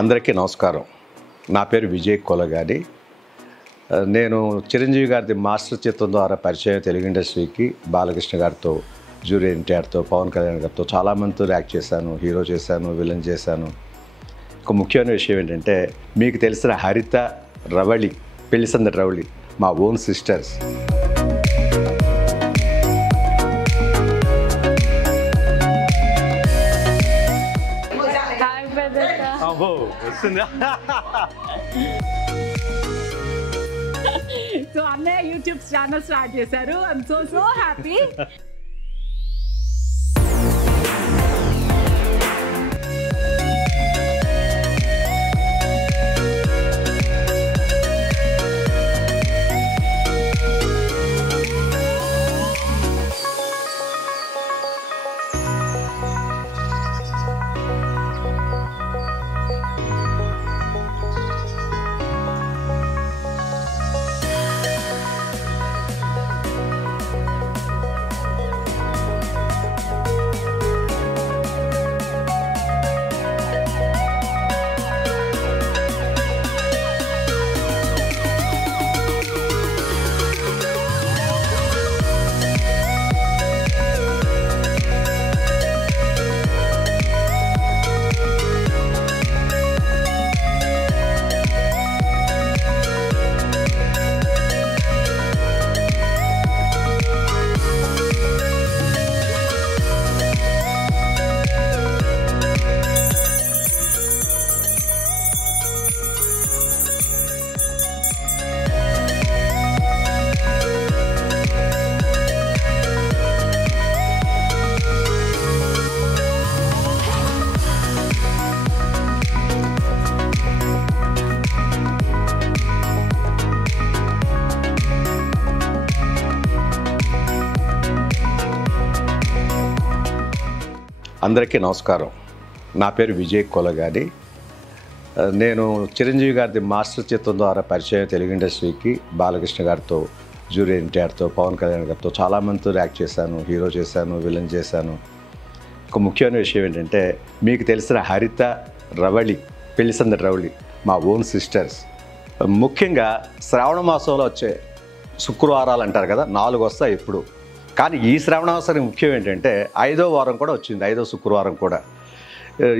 అందరికీ నమస్కారం. నా పేరు విజయ్ కొలగాని. నేను చిరంజీవి గారి మాస్టర్ చిత్రం ద్వారా పరిచయం తెలుగు ఇండస్ట్రీకి. బాలకృష్ణ గారితో, జూనియర్ ఎన్టీఆర్తో, పవన్ కళ్యాణ్ గారితో చాలామందితో యాక్ట్ చేశాను. హీరో చేశాను, విలన్ చేశాను. ఒక ముఖ్యమైన విషయం ఏంటంటే, మీకు తెలిసిన హరిత, రవళి, పెళ్లిసందడి రవళి మా ఓన్ సిస్టర్స్. సో అన్నయ్య యూట్యూబ్ ఛానల్ స్టార్ట్ చేశారు. I'm so happy. అందరికీ నమస్కారం. నా పేరు విజయ్ కొలగాని. నేను చిరంజీవి గారి మాస్టర్ చిత్రం ద్వారా పరిచయం తెలుగు ఇండస్ట్రీకి. బాలకృష్ణ గారితో, జూనియర్ ఎన్టీఆర్తో, పవన్ కళ్యాణ్ గారితో చాలామందితో యాక్ట్ చేశాను. హీరో చేశాను, విలన్ చేశాను. ఒక ముఖ్యమైన విషయం ఏంటంటే, మీకు తెలిసిన హరిత, రవళి, పెళ్లిసందడి రవళి మా ఓన్ సిస్టర్స్. ముఖ్యంగా శ్రావణ మాసంలో వచ్చే శుక్రవారాలు అంటారు కదా, 4 వస్తాయి ఇప్పుడు. కానీ ఈ శ్రావణ మాసానికి ముఖ్యం ఏంటంటే 5వ వారం కూడా వచ్చింది, 5వ శుక్రవారం కూడా.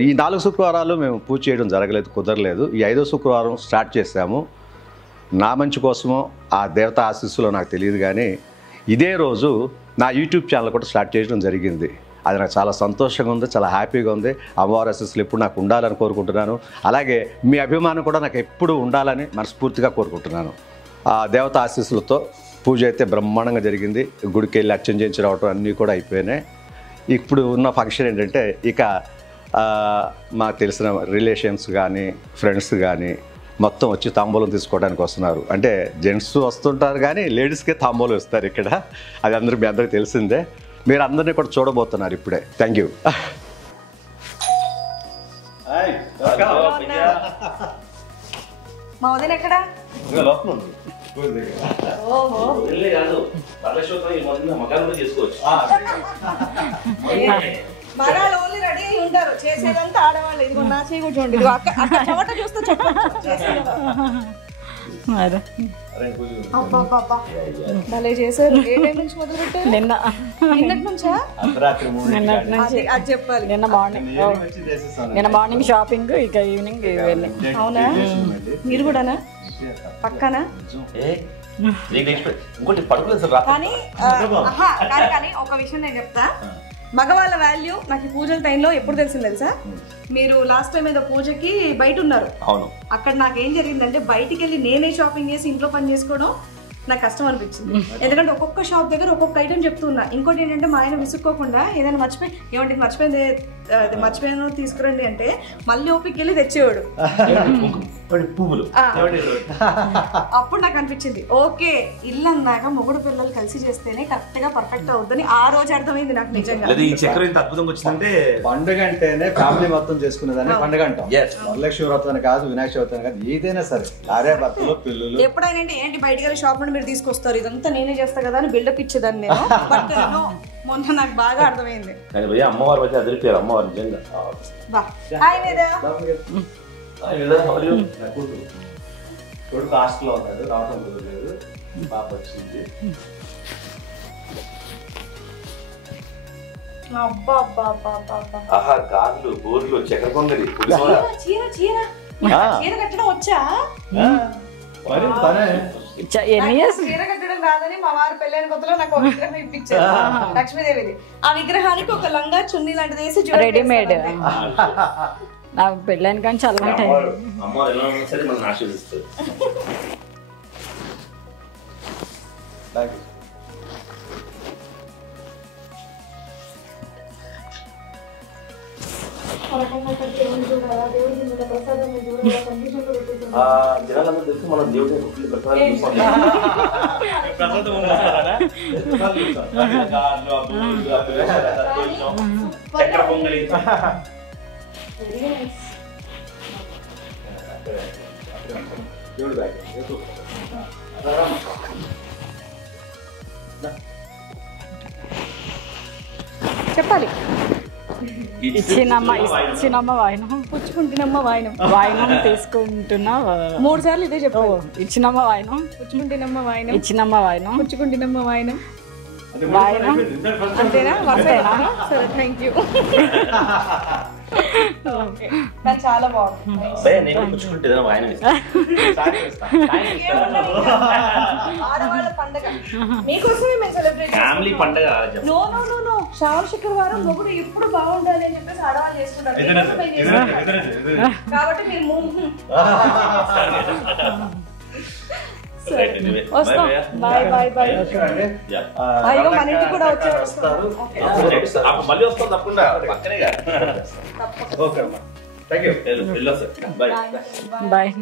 ఈ 4 శుక్రవారాలు మేము పూజ చేయడం జరగలేదు, కుదరలేదు. ఈ 5వ శుక్రవారం స్టార్ట్ చేశాము. నా మంచి కోసమో ఆ దేవత ఆశీస్సులో నాకు తెలియదు, కానీ ఇదే రోజు నా యూట్యూబ్ ఛానల్ కూడా స్టార్ట్ చేయడం జరిగింది. అది నాకు చాలా సంతోషంగా ఉంది, చాలా హ్యాపీగా ఉంది. అమ్మవారి ఆశీస్సులు ఎప్పుడు నాకు ఉండాలని కోరుకుంటున్నాను. అలాగే మీ అభిమానం కూడా నాకు ఎప్పుడు ఉండాలని మనస్ఫూర్తిగా కోరుకుంటున్నాను. ఆ దేవత ఆశీస్సులతో పూజ అయితే బ్రహ్మాండంగా జరిగింది. గుడికి వెళ్ళి అర్చన చేయించి రావటం అన్నీ కూడా అయిపోయినాయి. ఇప్పుడు ఉన్న ఫంక్షన్ ఏంటంటే, ఇక మాకు తెలిసిన రిలేషన్స్ కానీ, ఫ్రెండ్స్ కానీ మొత్తం వచ్చి తాంబూలం తీసుకోవడానికి వస్తున్నారు. అంటే జెంట్స్ వస్తుంటారు కానీ లేడీస్కే తాంబూలం ఇస్తారు ఇక్కడ. అది మీ అందరికీ తెలిసిందే. మీరు అందరినీ కూడా చూడబోతున్నారు ఇప్పుడే. Thank you. మా వదిన ఎక్కడ? మగాళ్ళు ఓన్లీ రెడీ అయి ఉంటారు, చేసేదంతా ఆడవాళ్ళు. ఇది నా చేయి కూర్చోండి. చెమట చూస్తే భలే చేశారు. ఏ టైం నుంచి మొదలు పెట్టారు? నిన్నటి నుంచా? అది చెప్పాలి. నిన్న మార్నింగ్ షాపింగ్, ఇక ఈవినింగ్ వెళ్ళి. అవునా? మీరు కూడానా? పక్కన? కానీ ఒక విషయం నేను చెప్తా. మగవాళ్ళ వాల్యూ నాకు ఈ పూజల టైంలో ఎప్పుడు తెలిసింది తెలుసా? మీరు లాస్ట్ టైం ఏదో పూజకి బయట ఉన్నారు. అక్కడ నాకేం జరిగిందంటే, బయటికి వెళ్ళి నేనే షాపింగ్ చేసి ఇంట్లో పని చేసుకోవడం నాకు కష్టం అనిపించింది. ఎందుకంటే ఒక్కొక్క షాప్ దగ్గర ఒక్కొక్క ఐటెం చెప్తున్నా. ఇంకోటి ఏంటంటే, మా ఆయన విసుక్కోకుండా ఏదైనా మర్చిపోయాను తీసుకురండి అంటే మళ్ళీ ఓపిక వెళ్ళి తెచ్చేవాడు. అప్పుడు నాకు అనిపించింది, ఓకే ఇల్లు అన్నాక మొగుడు పిల్లలు కలిసి చేస్తేనే కరెక్ట్ గా పర్ఫెక్ట్ అవుతుందని ఆ రోజు అర్థమైంది నాకు. నిజంగా పండుగ అంటేనే ఫ్యామిలీ మొత్తం చేసుకునేదాన్ని పండుగ అంటాం. వరలక్ష్మి వ్రతం కాదు, వినాయక చవితి కాదు, ఏదైనా సరే భార్య భర్తలు పిల్లలు. ఎప్పుడైనా ఏంటి బయటికి వెళ్ళి షాప్ నుండి మీరు తీసుకొస్తారు, ఇదంతా నేనే చేస్తా కదా అని బిల్డప్ ఇచ్చేదాన్ని నేను. బట్ మొన్న నాకు బాగా అర్థమైంది. అమ్మవారు వచ్చి అదిరిపోయారు. అమ్మవారు నిజంగా కొడుకు హాస్టల్లో ఉన్నాడు, రావడం కుదరలేదు, పాప వచ్చింది. కార్లు బోర్లు చక్కెర పొంగలి చీర చీర చీర కట్టడం వచ్చా? మరి తనే ఎన్ని ఇయర్స్ చీర కట్టడం రాదని మా వారు పెళ్ళైన కొత్తలో నాకు ఒక విగ్రహం ఇప్పించారు, లక్ష్మీదేవిది. ఆ విగ్రహానికి ఒక లంగా చున్నీ లాంటిది వేసి రెడీమేడ్. నాకు పెళ్ళైన కానీ చాలా టైం. అమ్మ ఎలా ఉన్నా సరే మనం ఆశీర్వదిస్తారు. జనాలందరూ తెలుసు మనం దేవుడి చక్కెర పొంగలి దేవుడి బ్యాగ్ చెప్పాలి. ఇచ్చినమ్మ వాయినం, పుచ్చుకుంటున్నమ్మ వాయనం, వాయినం తీసుకుంటున్నా 3 సార్లు ఇదే చెప్పావు. ఇచ్చినమ్మ వాయినం, పుచ్చుకుంటున్నమ్మ వాయనం, ఇచ్చినమ్మ వాయినం, పుచ్చుకుంటున్నమ్మ వాయనం. వాయినం అంతేనా? వరుసేనా? సరే, థ్యాంక్ యూ. నాకు చాలా బాగుంది. నేను పుచ్చుకుంటే ఆయన ఆడవాళ్ళ పండగ మీకోసమే మేము సెలబ్రేట్ ఫ్యామిలీ పండగ. నో నో నో నో శ్రావణ శుక్రవారం మొగుడు ఎప్పుడు బాగుండాలి అని చెప్పేసి ఆడవాళ్ళు చేస్తున్నారు. కాబట్టి మీరు వస్తాం. Bye bye bye. అయ్యో మన ఇంటికి కూడా వచ్చేస్తారు. మళ్ళీ వస్తాం తప్పకుండా పక్కనే. ఓకే అమ్మా, థ్యాంక్ యూ. వెళ్ళొస్తాం. Bye bye.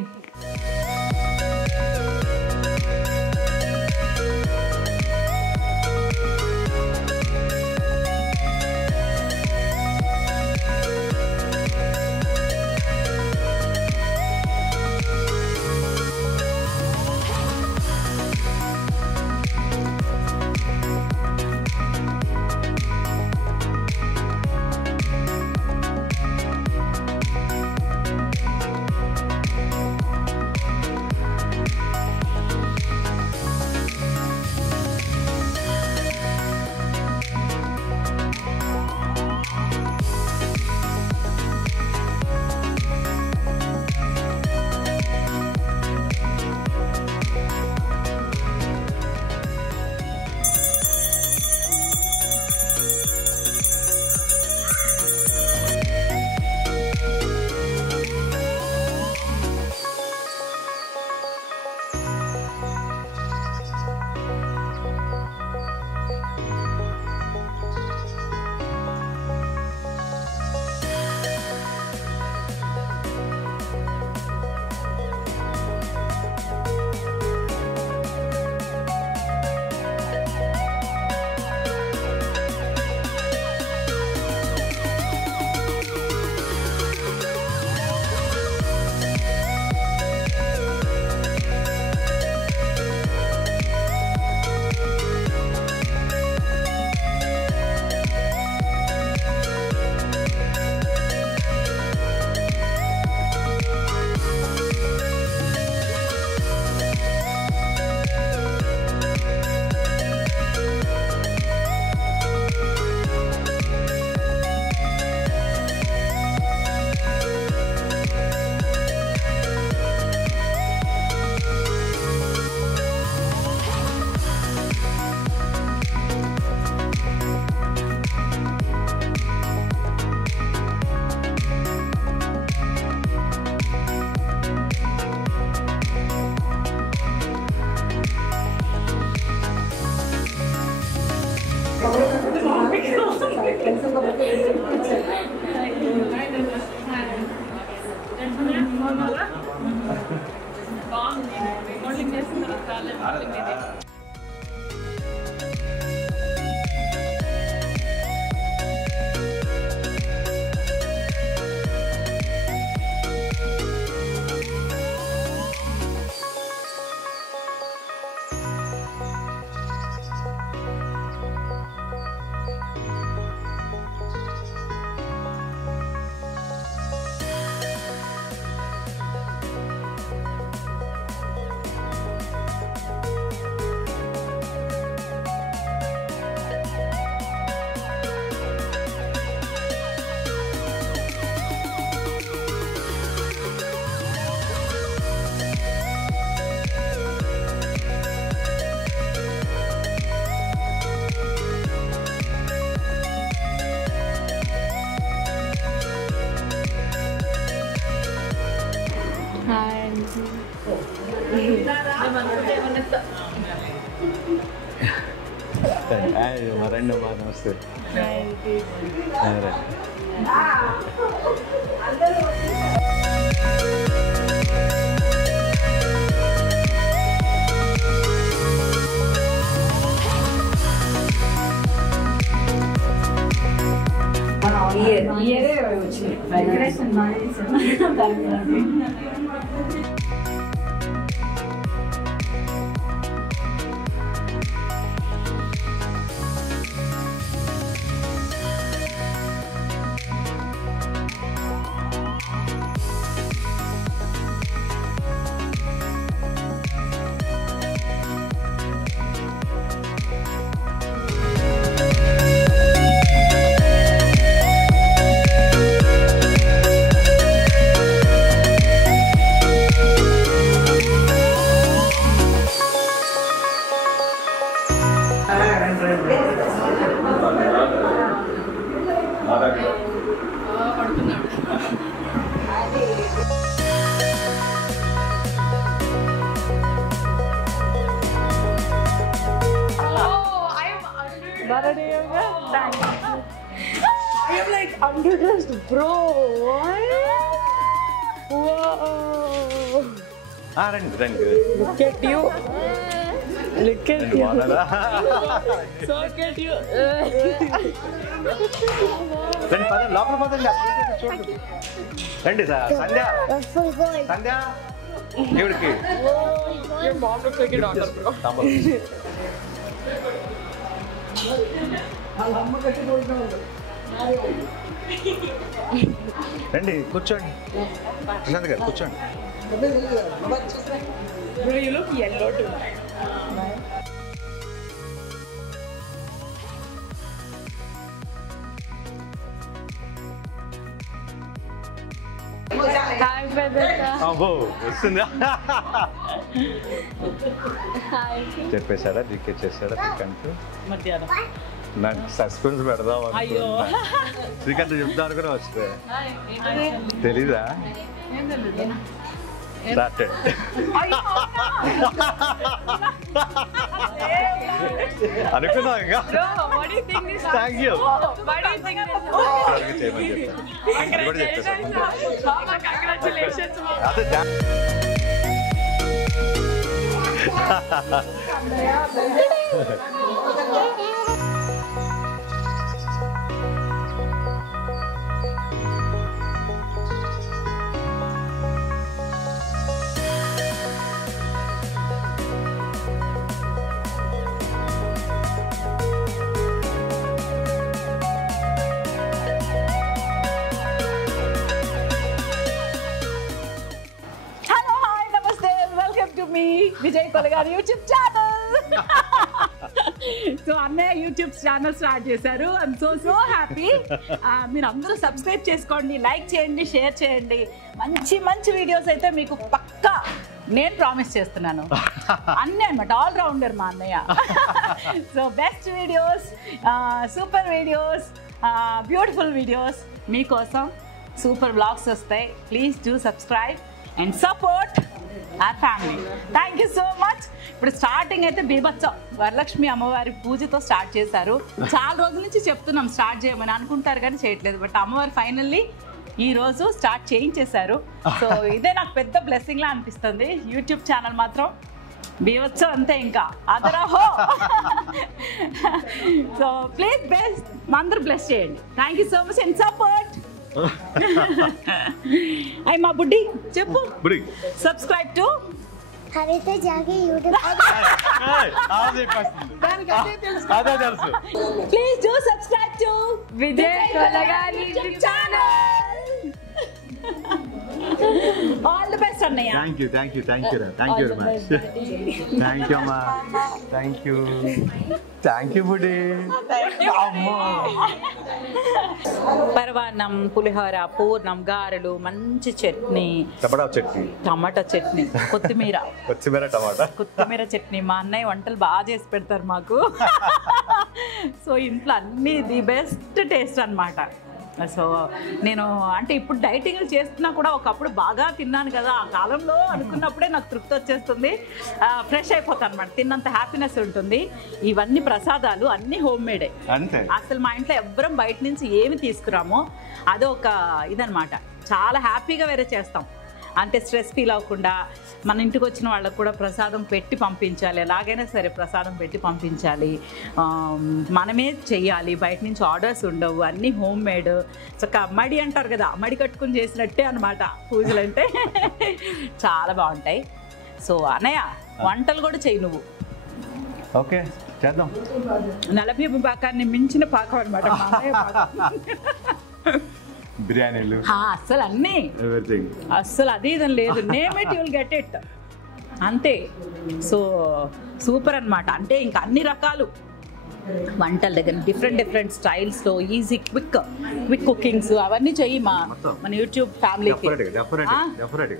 రండి అమ్మా నమస్తే. I am like underdressed, bro. Whoa. రండి రండి. Look at you. Look at you. So at you. రండి పదండి లోపల పదండి. చూడండి రండి సంధ్య సంధ్య దేవుడికి Your mom looks like a daughter, bro. రండి కూర్చోండి. ప్రశాంత్ గారు కూర్చోండి. Bro, you look yellow tonight. Hi, Vedanta. అబ్బో వస్తుందా? Hi. చెప్పేశాడా దిక్కే చేశాడా శ్రీకాంత్? మధ్యాహ్నం. నాకు సస్పెన్స్ పెడదాం అయ్యో. శ్రీకాంత్ చెప్తాను కూడా వస్తే తెలీదా? స్టార్టెడ్. అనుకున్నాం ఇంకా. Bro, what do you think this? Thank you. What do you think this? చేయమని చెప్పాను. అది కూడా చెప్పేసాను. Mama, congratulations, Mama. అదే Hello, hi, namaste. Welcome to me, Vijay Kolagari YouTube channel. So అన్నయ్య యూట్యూబ్ ఛానల్ స్టార్ట్ చేశారు. I'm so happy. మీరు అందరూ సబ్స్క్రైబ్ చేసుకోండి, లైక్ చేయండి, షేర్ చేయండి. మంచి మంచి వీడియోస్ అయితే మీకు పక్కా నేను ప్రామిస్ చేస్తున్నాను. అన్నీ అనమాట, ఆల్ రౌండర్ మా అన్నయ్య. So best videos, super videos, beautiful videos మీకోసం సూపర్ బ్లాగ్స్ వస్తాయి. Please do subscribe and support our family. Thank you so much. ఇప్పుడు స్టార్టింగ్ అయితే బీభత్సం వరలక్ష్మి అమ్మవారి పూజతో స్టార్ట్ చేశారు. చాలా రోజుల నుంచి చెప్తున్నాం స్టార్ట్ చేయమని, అనుకుంటారు కానీ చేయట్లేదు. బట్ అమ్మవారు ఫైనల్లీ ఈ రోజు స్టార్ట్ చేయించేశారు. సో ఇదే నాకు పెద్ద బ్లెస్సింగ్ లా అనిపిస్తుంది. యూట్యూబ్ ఛానల్ మాత్రం బీభత్సం అంతే, ఇంకా అదరహో. సో ప్లీజ్ బెస్ట్ అందరూ బ్లెస్ చేయండి. Thank you so much and support. అయ్యి మా బుడ్డి చెప్పు. సబ్స్క్రైబ్ టు హరిత జాగి యూట్యూబ్. అదే తెలుసు. Please do subscribe to Vijay Kolagari YouTube channel. All the best అన్నయ్య. Thank you very much. Thank you అమ్మా. థ్యాంక్ యూ బుడ్డి. పరవాన్నం, పులిహోర, పూర్ణం, గారెలు, మంచి చట్నీ, టమాటా చట్నీ, కొత్తిమీర చట్నీ. మా అన్నయ్య వంటలు బాగా చేసి పెడతారు మాకు. సో ఇంట్లో అన్ని ది బెస్ట్ టేస్ట్ అన్నమాట. సో నేను అంటే ఇప్పుడు డైటింగ్ చేస్తున్నా కూడా ఒకప్పుడు బాగా తిన్నాను కదా ఆ కాలంలో అనుకున్నప్పుడే నాకు తృప్తి వచ్చేస్తుంది, ఫ్రెష్ అయిపోతాను అనమాట, తిన్నంత హ్యాపీనెస్ ఉంటుంది. ఇవన్నీ ప్రసాదాలు అన్నీ హోమ్ మేడే, అంతే. అసలు మా ఇంట్లో ఎవ్వరం బయట నుంచి ఏమి తీసుకురామో, అదొక ఇదనమాట. చాలా హ్యాపీగా వేరే చేస్తాం, అంటే స్ట్రెస్ ఫీల్ అవ్వకుండా. మన ఇంటికి వచ్చిన వాళ్ళకు కూడా ప్రసాదం పెట్టి పంపించాలి, ఎలాగైనా సరే ప్రసాదం పెట్టి పంపించాలి, మనమే చెయ్యాలి, బయట నుంచి ఆర్డర్స్ ఉండవు, అన్నీ హోమ్ మేడ్. చక్క మడి అంటారు కదా, మడి కట్టుకుని చేసినట్టే అనమాట పూజలు అంటే. చాలా బాగుంటాయి. సో అన్నయ్య వంటలు కూడా చెయ్యి నువ్వు. ఓకే, చేద్దాం. నలభీపు పాకాన్ని మించిన పాకం అనమాట మా అన్నయ్య పాకం. బిర్యానీలు అస్సలు అన్నీ, ఎవ్రీథింగ్, అస్సలు అది ఇది లేదు, name it you'll get it అంతే. సో సూపర్ అనమాట. అంటే ఇంకా అన్ని రకాలు వంటల దగ్గర డిఫరెంట్ స్టైల్స్లో ఈజీ క్విక్ కుకింగ్స్ అవన్నీ చెయ్యి మన యూట్యూబ్ ఫ్యామిలీకి.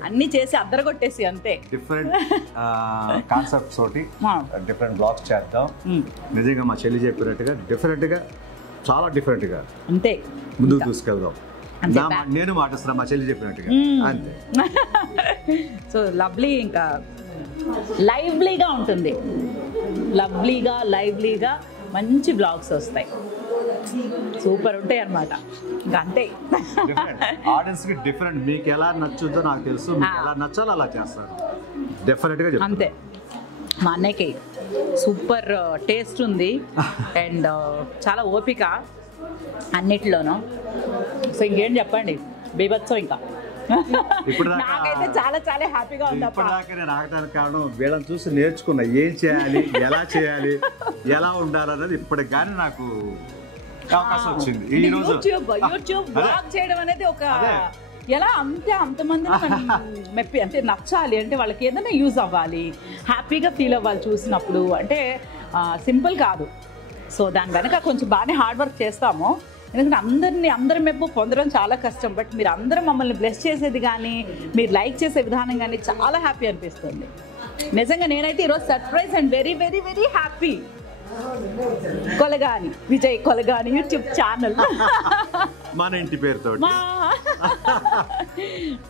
అన్నీ చేసి అద్దరగొట్టేసి అంతే. డిఫరెంట్ కాన్సెప్ట్స్ తోటి డిఫరెంట్ బ్లాగ్స్ చేద్దాం. నిజంగా మా చెల్లి చెప్పినట్టుగా డిఫరెంట్గా, చాలా డిఫరెంట్గా అంతే ముందుకు తీసుకెళ్దాం. నేను మాటిస్తున్నా మా చెల్లి చెప్పినట్టుగా అంతే. సో లవ్లీ, ఇంకా లైవ్లీగా ఉంటుంది, లైవ్లీగా మంచి బ్లాగ్స్ వస్తాయి, సూపర్ ఉంటాయి అన్నమాట. ఇంకా అంతే. ఆడియన్స్ కి డిఫరెంట్, మీకు ఎలా నచ్చుద్దో నాకు తెలుసు, మీకు ఎలా నచ్చాలో అలా చేస్తారు డెఫినెట్ గా అంతే. మా అన్నయ్యకి సూపర్ టేస్ట్ ఉంది అండ్ చాలా ఓపిక అన్నిటిలోనూ. సో ఇంకేం చెప్పండి, బీభత్సం. ఇంకా నాకైతే చాలా చాలా హ్యాపీగా ఉంది. ఇప్పటిదాకా నేను ఆగడానికి కారణం వీళ్ళని చూసి నేర్చుకున్నా, ఏం చేయాలి, ఎలా చేయాలి, ఎలా ఉండాలన్నది ఇప్పటికి కానీ నాకు అవకాశం వచ్చింది. ఈ రోజు యూట్యూబ్ బ్లాగ్ చేయడం అనేది ఒక ఎలా అంటే అంతమందిని మనం మెప్పి, అంటే నచ్చాలి, అంటే వాళ్ళకి ఏదైనా యూజ్ అవ్వాలి, హ్యాపీగా ఫీల్ అవ్వాలి చూసినప్పుడు, అంటే సింపుల్ కాదు. సో దాని వెనక కొంచెం బాగానే హార్డ్ వర్క్ చేస్తాము, ఎందుకంటే అందరి మెప్పు పొందడం చాలా కష్టం. బట్ మీరు అందరూ మమ్మల్ని బ్లెస్ చేసేది కానీ, మీరు లైక్ చేసే విధానం కానీ చాలా హ్యాపీ అనిపిస్తుంది. నిజంగా నేనైతే ఈరోజు surprise and very very very happy. Kolagani Vijay Kolagani YouTube channel మన ఇంటి పేరుతో,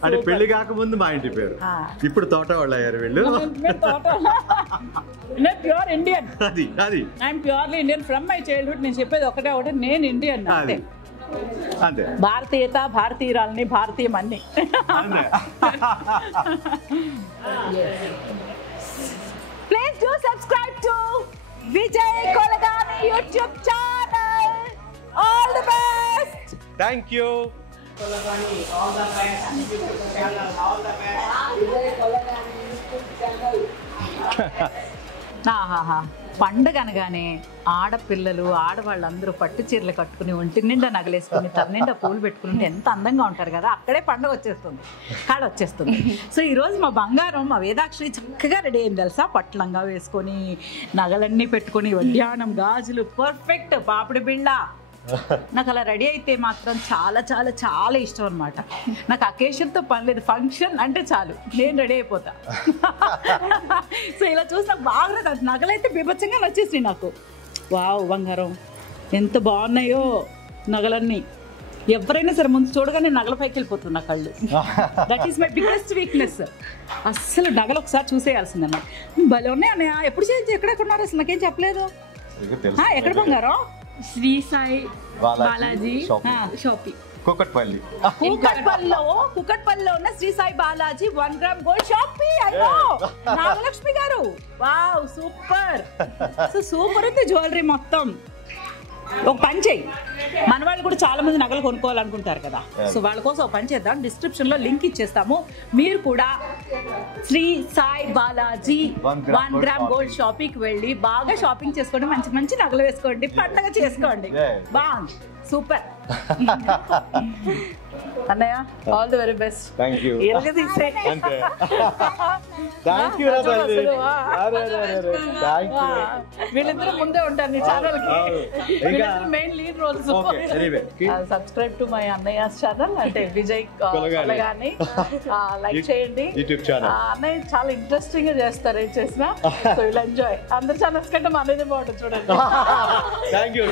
అంటే పెళ్లి కాకముందు మా ఇంటి పేరు, ఇప్పుడు తోట వాళ్ళు అయ్యారు వీళ్ళు. ప్యూర్ ఇండియన్, అది I'm purely Indian from my childhood. నేను చెప్పేది ఒకటే, నేను ఇండియన్ అంతే. అంతే, భారతీయత, భారతీయురాలని, భారతీయం అన్ని. Please do subscribe to Vijay Kolagani YouTube channel. All the best. Thank you. పండుగ అనగానే ఆడపిల్లలు, ఆడవాళ్ళందరూ పట్టు చీరలు కట్టుకుని, ఒంటి నిండా నగలేసుకుని, తల నిండా పూలు పెట్టుకుని ఎంత అందంగా ఉంటారు కదా, అక్కడే పండుగ వచ్చేస్తుంది, కాడ వచ్చేస్తుంది. సో ఈరోజు మా బంగారం, మా వేదాక్షి చక్కగా రెడీ అయింది తెలుసా, పట్లంగా వేసుకొని, నగలన్నీ పెట్టుకొని, వడ్డానం, గాజులు, పర్ఫెక్ట్ పాపిడి బిళ్ళ. నాకు అలా రెడీ అయితే మాత్రం చాలా చాలా చాలా ఇష్టం అనమాట. నాకు అకేషన్తో పని లేదు, ఫంక్షన్ అంటే చాలు నేను రెడీ అయిపోతా. సో ఇలా చూసి నాకు బాగా నగలైతే బీభత్సంగా నచ్చేసి నాకు. వావ్, బంగారం ఎంత బాగున్నాయో నగలన్నీ. ఎవరైనా సరే ముందు చూడగానే నగల పైకి వెళ్ళిపోతుంది నా కళ్ళు. That is my biggest weakness. అస్సలు నగలు ఒకసారి చూసేయాల్సిందన్నమాట. భలే ఉన్నాయి అన్నయ్య, ఎప్పుడు చేసి ఎక్కడెక్కడున్నారు అసలు నాకేం చెప్పలేదు. ఎక్కడ బంగారం? శ్రీ సాయి బాలాజీ షాపింగ్, కుకట్పల్లిలో ఉన్న Shri Sai Balaji 1 gram gold shopping. అయ్యో నాగలక్ష్మి గారు, వావ్ సూపర్. సో సూపర్ ఉంది జ్యువెలరీ మొత్తం. ఒక పని చేయి, మన వాళ్ళు కూడా చాలా మంది నగలు కొనుక్కోవాలనుకుంటారు కదా, సో వాళ్ళ కోసం ఒక పని చేద్దాం, డిస్క్రిప్షన్ లో లింక్ ఇచ్చేస్తాము. మీరు కూడా Shri Sai Balaji 1 gram gold shopping కి వెళ్ళి బాగా షాపింగ్ చేసుకోండి, మంచి మంచి నగలు వేసుకోండి, పండగ చేసుకోండి. బాగుంది, సూపర్. అన్నయ్య all the very best. Thank you. వీళ్ళిద్దరూ ముందే ఉంటారు నీ ఛానల్ కి, main lead roles. Subscribe to my అన్నయ్య ఛానల్, అంటే విజయ్ కొలగాని. లైక్ చేయండి. అన్నయ్య చాలా ఇంట్రెస్టింగ్ గా చేస్తారు ఏం చేసినా. So will enjoy. అందరి ఛానల్స్ కంటే మా అన్నయ్యదే బాగుంటుంది చూడండి. Thank you.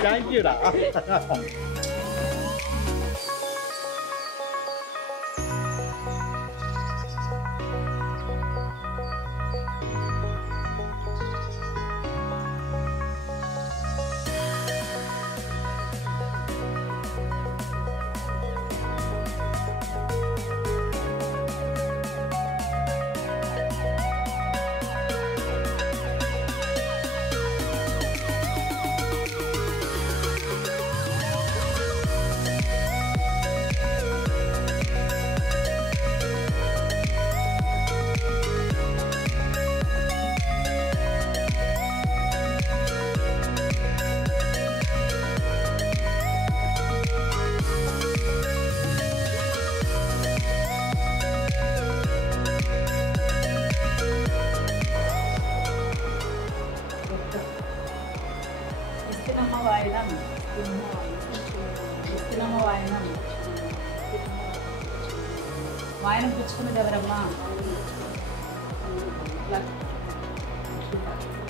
వాయనం పుచ్చుకున్నది ఎవరమ్మా?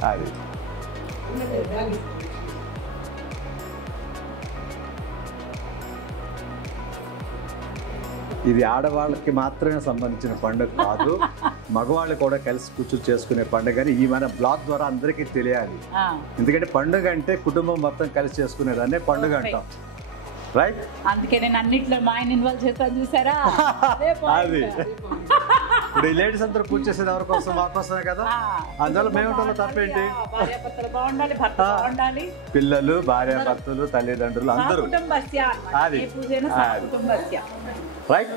అది ఇది ఆడవాళ్ళకి మాత్రమే సంబంధించిన పండుగ కాదు, మగవాళ్ళు కూడా కలిసి కూర్చొని చేసుకునే పండుగ అని ఈ మన బ్లాగ్ ద్వారా అందరికీ తెలియాలి. ఎందుకంటే పండుగ అంటే కుటుంబం మొత్తం కలిసి చేసుకునేదాన్నే పండుగ అంటాం, రైట్? అందుకే నేను అన్నిట్లో మా ఆయన ఇన్వాల్వ్ చేస్తాను, చూసారా? అది ఇప్పుడు ఈ లేడీస్ అందరూ పూజ చేసేది ఎవరి కోసం? మా కోసమే కదా. అందువల్ల మేముంటాలో తప్పేంటి? బాగుండాలి, భర్త బాగుండాలి, పిల్లలు, భార్యాభర్తలు, తల్లిదండ్రులు అందరూ, అది రైట్?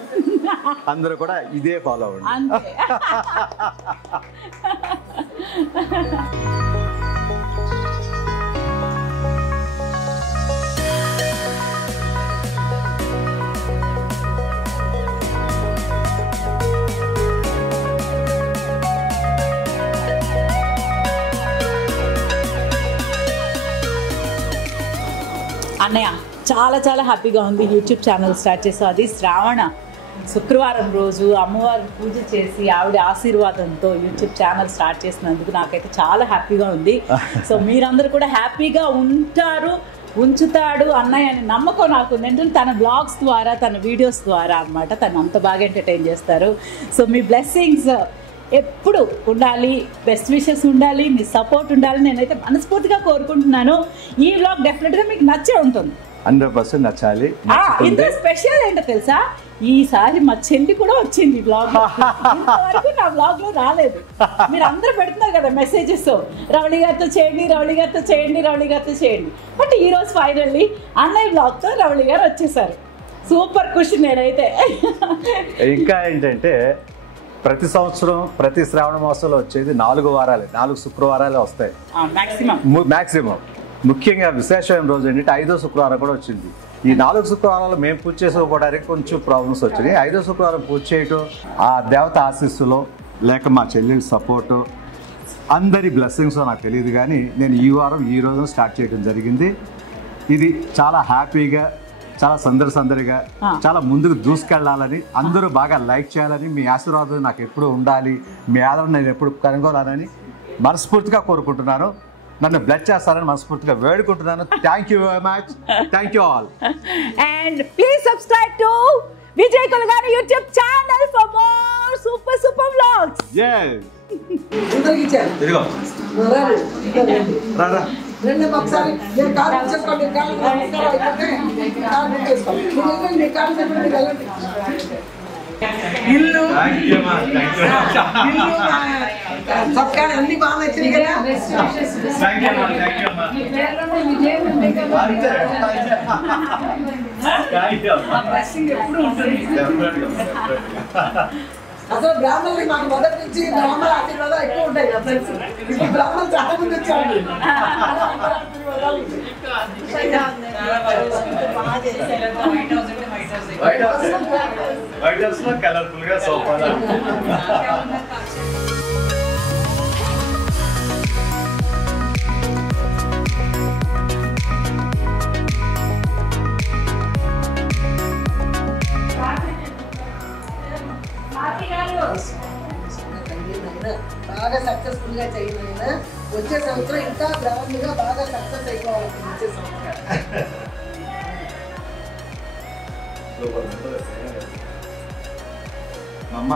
అందరూ కూడా ఇదే ఫాలో అవ్వండి. అన్నయ్య చాలా చాలా హ్యాపీగా ఉంది. యూట్యూబ్ ఛానల్ స్టార్ట్ చేసాం, అది శ్రావణ శుక్రవారం రోజు అమ్మవారి పూజ చేసి ఆవిడ ఆశీర్వాదంతో యూట్యూబ్ ఛానల్ స్టార్ట్ చేసినందుకు నాకైతే చాలా హ్యాపీగా ఉంది. సో మీరందరూ కూడా హ్యాపీగా ఉంటారు, ఉంచుతాడు అన్నయ్య అని నమ్మకం నాకు ఉంది. ఎందుకంటే తన బ్లాగ్స్ ద్వారా, తన వీడియోస్ ద్వారా అన్నమాట తను అంత బాగా ఎంటర్టైన్ చేస్తారు. సో మీ బ్లెస్సింగ్స్ ఎప్పుడు ఉండాలి, బెస్ట్ విషెస్ ఉండాలి, మీ సపోర్ట్ ఉండాలి నేనైతే మనస్ఫూర్తిగా కోరుకుంటున్నాను. ఈ వ్లాగ్ డెఫినెట్గా మీకు నచ్చే ఉంటుంది, 100% నచ్చాలి. ఇంత స్పెషల్ ఏంటో తెలుసా, ఈసారి మా చెల్లి కూడా వచ్చింది బ్లాగ్. ఇంతవరకు నా బ్లాగ్ లో రాలేదు. మీరు అందరూ పెడుతున్నారు కదా మెసేజెస్, రవళి గారితో చేయండి, రవళి గారితో చేయండి, రవళి గారితో చేయండి. బట్ ఈ రోజు ఫైనల్లీ అన్నయ్య బ్లాగ్ తో రవళి గారు వచ్చేసారు. సూపర్ ఖుషి నేనైతే. ఇంకా ఏంటంటే ప్రతి సంవత్సరం ప్రతి శ్రావణ మాసంలో వచ్చేది 4 వారాలే, 4 శుక్రవారాలే వస్తాయి మ్యాక్సిమం. ముఖ్యంగా విశేషమైన రోజు ఏంటంటే 5వ శుక్రవారం కూడా వచ్చింది. ఈ 4 శుక్రవారాలు మేము పూజ చేసుకోవడానికి కొంచెం ప్రాబ్లమ్స్ వచ్చినాయి. 5వ శుక్రవారం పూజ చేయటం, ఆ దేవత ఆశీస్సులో లేక మా చెల్లెలి సపోర్టు, అందరి బ్లెస్సింగ్స్ నాకు తెలియదు, కానీ నేను ఈ వారం ఈ రోజు స్టార్ట్ చేయడం జరిగింది. ఇది చాలా హ్యాపీగా, చాలా సందడిగా, చాలా ముందుకు దూసుకెళ్లాలని, అందరూ బాగా లైక్ చేయాలని, మీ ఆశీర్వాదం నాకు ఎప్పుడు ఉండాలి, మీ ఆదరణ నేను ఎప్పుడు కనుగొనాలని మనస్ఫూర్తిగా కోరుకుంటున్నాను. నన్ను బ్లెస్ చేస్తారని మనస్ఫూర్తిగా వేడుకుంటున్నాను. Thank you very much. Thank you all. And please subscribe to Vijay Kolagani YouTube channel for more super vlogs. yes అందరికి ఇచ్చారు. ఇదిగో రా రెండు ఒకసారి నేను కార్డు చేసుకోండి, కార్డు చేసుకోండి, మీ కార్డు చెప్పండి, వెళ్ళండి. ఇల్లు సబ్కాని అన్ని బాగా నచ్చింది కదా. ఎప్పుడు ఉంటుంది. అసలు బ్రాహ్మణులకి మాకు మొదటి నుంచి బ్రాహ్మణ ఆశీర్వాదం ఎక్కువ ఉంటాయి కదా ఫ్రెండ్స్. ఇప్పుడు బ్రాహ్మణులు చాలా మంది వచ్చారు. వైట్ హౌస్ లో కలర్ఫుల్ గా సోఫా. బాగా సక్సెస్ఫుల్ గా చేయమైనా వచ్చే సంవత్సరం ఇంకా గ్రాండ్ గా బాగా సక్సెస్ అయిపోవాలి. వచ్చే సంవత్సరం మా అమ్మ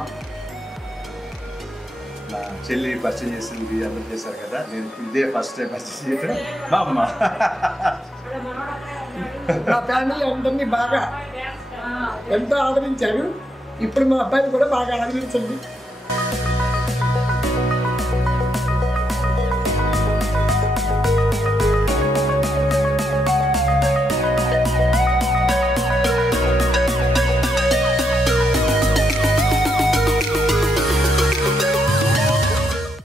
నా చెల్లి పరిచయం చేసింది, అందరూ చేశారు కదా, నేను ఇదే ఫస్ట్ టైం పరిచయం చేయడం. మా అమ్మ మా ఫ్యామిలీ అందరినీ బాగా ఎంతో ఆదరించారు. ఇప్పుడు మా అబ్బాయిని కూడా బాగా ఆదరించండి.